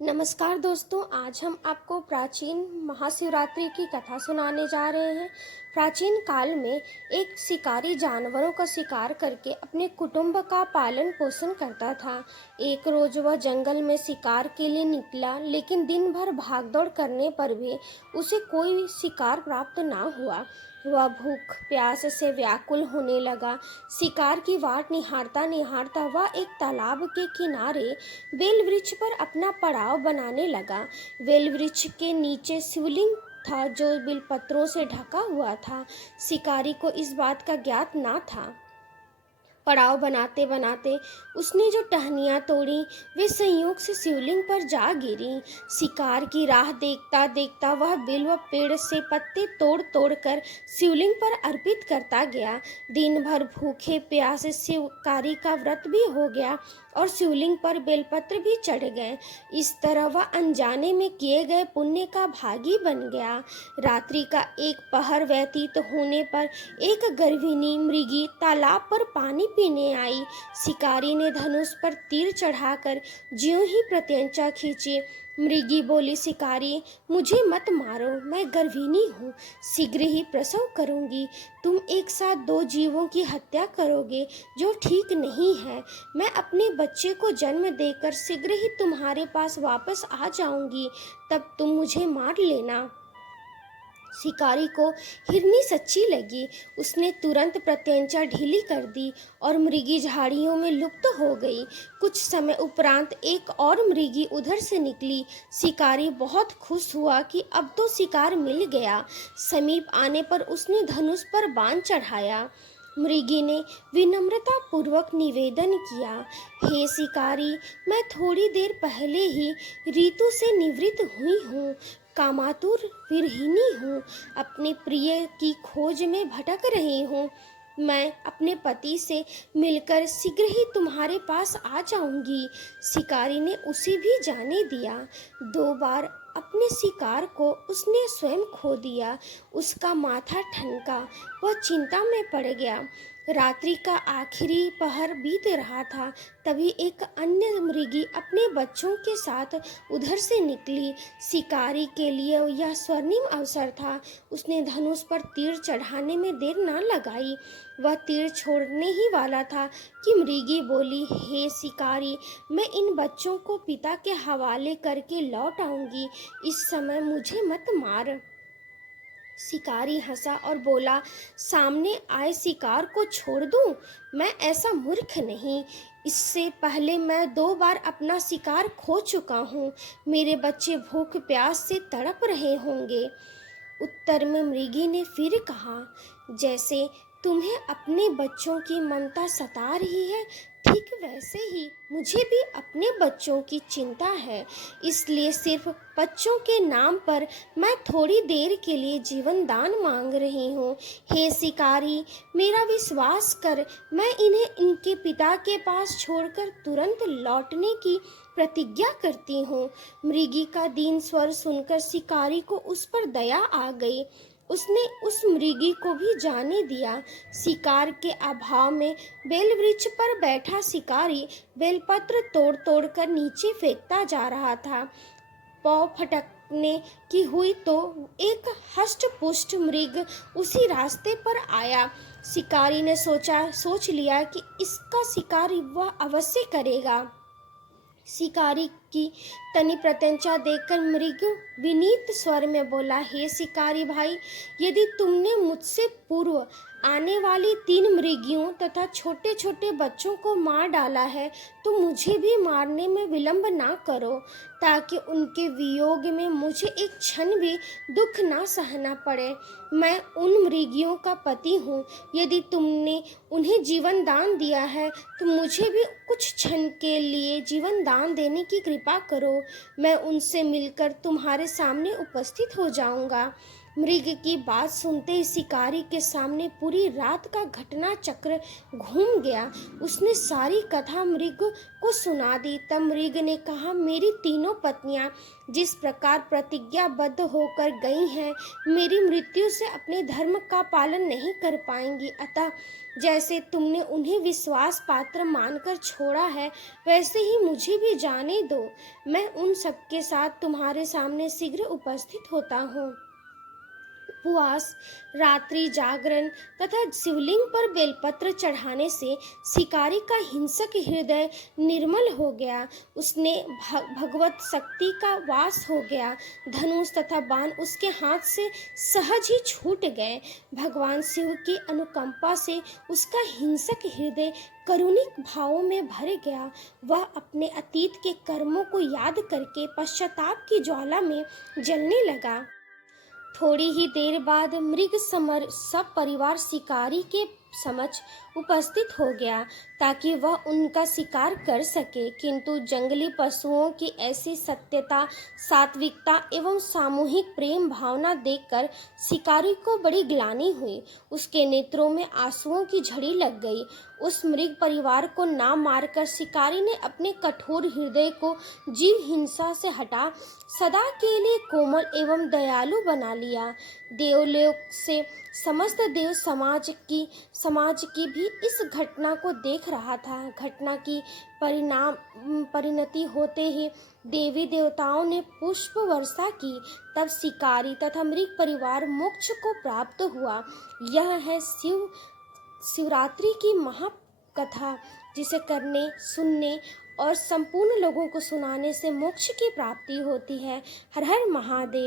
नमस्कार दोस्तों, आज हम आपको प्राचीन महाशिवरात्रि की कथा सुनाने जा रहे हैं। प्राचीन काल में एक शिकारी जानवरों का शिकार करके अपने कुटुंब का पालन पोषण करता था। एक रोज वह जंगल में शिकार के लिए निकला, लेकिन दिन भर भागदौड़ करने पर भी उसे कोई शिकार प्राप्त ना हुआ। वह भूख प्यास से व्याकुल होने लगा। शिकार की वाट निहारता निहारता वह एक तालाब के किनारे बेल वृक्ष पर अपना पड़ाव बनाने लगा। बेल वृक्ष के नीचे शिवलिंग था जो बिलपत्रों से ढका हुआ था। शिकारी को इस बात का ज्ञात ना था। पड़ाव बनाते बनाते उसने जो टहनियाँ तोड़ी वे संयोग से शिवलिंग पर जा गिरी। शिकार की राह देखता देखता वह बिल्व पेड़ से पत्ते तोड़ तोड़ कर शिवलिंग पर अर्पित करता गया। दिन भर भूखे प्यासे शिकारी का व्रत भी हो गया और शिवलिंग पर बेलपत्र भी चढ़ गए। इस तरह वह अनजाने में किए गए पुण्य का भागी बन गया। रात्रि का एक पहर व्यतीत होने पर एक गर्भिणी मृगी तालाब पर पानी पीने आई। शिकारी ने धनुष पर तीर चढ़ाकर ज्यों ही प्रत्यंचा खींची। मृगी बोली, शिकारी मुझे मत मारो, मैं गर्भिणी हूँ, शीघ्र ही प्रसव करूँगी। तुम एक साथ दो जीवों की हत्या करोगे जो ठीक नहीं है। मैं अपने बच्चे को जन्म देकर शीघ्र ही तुम्हारे पास वापस आ जाऊँगी, तब तुम मुझे मार लेना। शिकारी को हिरनी सच्ची लगी। उसने तुरंत प्रत्यंचा ढीली कर दी और मृगी झाड़ियों में लुप्त हो गई। कुछ समय उपरांत एक और मृगी उधर से निकली। शिकारी बहुत खुश हुआ कि अब तो शिकार मिल गया। समीप आने पर उसने धनुष पर बाण चढ़ाया। मृगी ने विनम्रता पूर्वक निवेदन किया, हे शिकारी, मैं थोड़ी देर पहले ही ऋतु से निवृत्त हुई हूँ, कामातुर विरहिणी हूँ, अपने प्रिय की खोज में भटक रही हूँ। मैं अपने पति से मिलकर शीघ्र ही तुम्हारे पास आ जाऊंगी। शिकारी ने उसे भी जाने दिया। 2 बार अपने शिकार को उसने स्वयं खो दिया। उसका माथा ठनका, वह चिंता में पड़ गया। रात्रि का आखिरी पहर बीत रहा था, तभी एक अन्य मृगी अपने बच्चों के साथ उधर से निकली। शिकारी के लिए यह स्वर्णिम अवसर था। उसने धनुष पर तीर चढ़ाने में देर न लगाई। वह तीर छोड़ने ही वाला था कि मृगी बोली, हे शिकारी, मैं इन बच्चों को पिता के हवाले करके लौट आऊंगी, इस समय मुझे मत मार। शिकारी हंसा और बोला, सामने आए शिकार को छोड़ दूं? मैं ऐसा मूर्ख नहीं। इससे पहले मैं 2 बार अपना शिकार खो चुका हूँ। मेरे बच्चे भूख प्यास से तड़प रहे होंगे। उत्तर में मृगी ने फिर कहा, जैसे तुम्हें अपने बच्चों की ममता सता रही है, ठीक वैसे ही मुझे भी अपने बच्चों की चिंता है। इसलिए सिर्फ बच्चों के नाम पर मैं थोड़ी देर के लिए जीवन दान मांग रही हूँ। हे शिकारी, मेरा विश्वास कर, मैं इन्हें इनके पिता के पास छोड़कर तुरंत लौटने की प्रतिज्ञा करती हूँ। मृगी का दीन स्वर सुनकर शिकारी को उस पर दया आ गई। उसने उस मृगी को भी जाने दिया। शिकार के अभाव में बेल वृक्ष पर बैठा शिकारी बेलपत्र तोड़ तोड़ कर नीचे फेंकता जा रहा था। पौ फटकने की हुई तो एक हष्ट पुष्ट मृग उसी रास्ते पर आया। शिकारी ने सोच लिया कि इसका शिकार वह अवश्य करेगा। शिकारी की तनी प्रत्यंचा देखकर मृग विनीत स्वर में बोला, हे शिकारी भाई, यदि तुमने मुझसे पूर्व आने वाली 3 मृगियों तथा छोटे छोटे बच्चों को मार डाला है तो मुझे भी मारने में विलंब ना करो, ताकि उनके वियोग में मुझे एक क्षण भी दुख ना सहना पड़े। मैं उन मृगियों का पति हूँ। यदि तुमने उन्हें जीवन दान दिया है तो मुझे भी कुछ क्षण के लिए जीवन दान देने की कृपा करो। मैं उनसे मिलकर तुम्हारे सामने उपस्थित हो जाऊंगा। मृग की बात सुनते ही शिकारी के सामने पूरी रात का घटना चक्र घूम गया। उसने सारी कथा मृग को सुना दी। तब मृग ने कहा, मेरी तीनों पत्नियां जिस प्रकार प्रतिज्ञाबद्ध होकर गई हैं, मेरी मृत्यु से अपने धर्म का पालन नहीं कर पाएंगी, अतः जैसे तुमने उन्हें विश्वास पात्र मानकर छोड़ा है, वैसे ही मुझे भी जाने दो। मैं उन सबके साथ तुम्हारे सामने शीघ्र उपस्थित होता हूँ। उपवास, रात्रि जागरण तथा शिवलिंग पर बेलपत्र चढ़ाने से शिकारी का हिंसक हृदय निर्मल हो गया। उसने भगवत शक्ति का वास हो गया। धनुष तथा बाण उसके हाथ से सहज ही छूट गए। भगवान शिव की अनुकंपा से उसका हिंसक हृदय करुणिक भावों में भर गया। वह अपने अतीत के कर्मों को याद करके पश्चाताप की ज्वाला में जलने लगा। थोड़ी ही देर बाद मृग समर सब परिवार शिकारी के समक्ष उपस्थित हो गया ताकि वह उनका शिकार कर सके, किंतु जंगली पशुओं की ऐसी सत्यता, सात्विकता एवं सामूहिक प्रेम भावना देखकर शिकारी को बड़ी ग्लानि हुई। उसके नेत्रों में आंसुओं की झड़ी लग गई। उस मृग परिवार को ना मारकर शिकारी ने अपने कठोर हृदय को जीव हिंसा से हटा सदा के लिए कोमल एवं दयालु बना लिया। देवलोक से समस्त देव समाज की भी इस घटना को देख रहा था। घटना की परिणति होते ही देवी देवताओं ने पुष्प वर्षा की। तब शिकारी तथा मृग परिवार मोक्ष को प्राप्त हुआ। यह है शिवरात्रि की महाकथा, जिसे करने, सुनने और संपूर्ण लोगों को सुनाने से मोक्ष की प्राप्ति होती है। हर हर महादेव।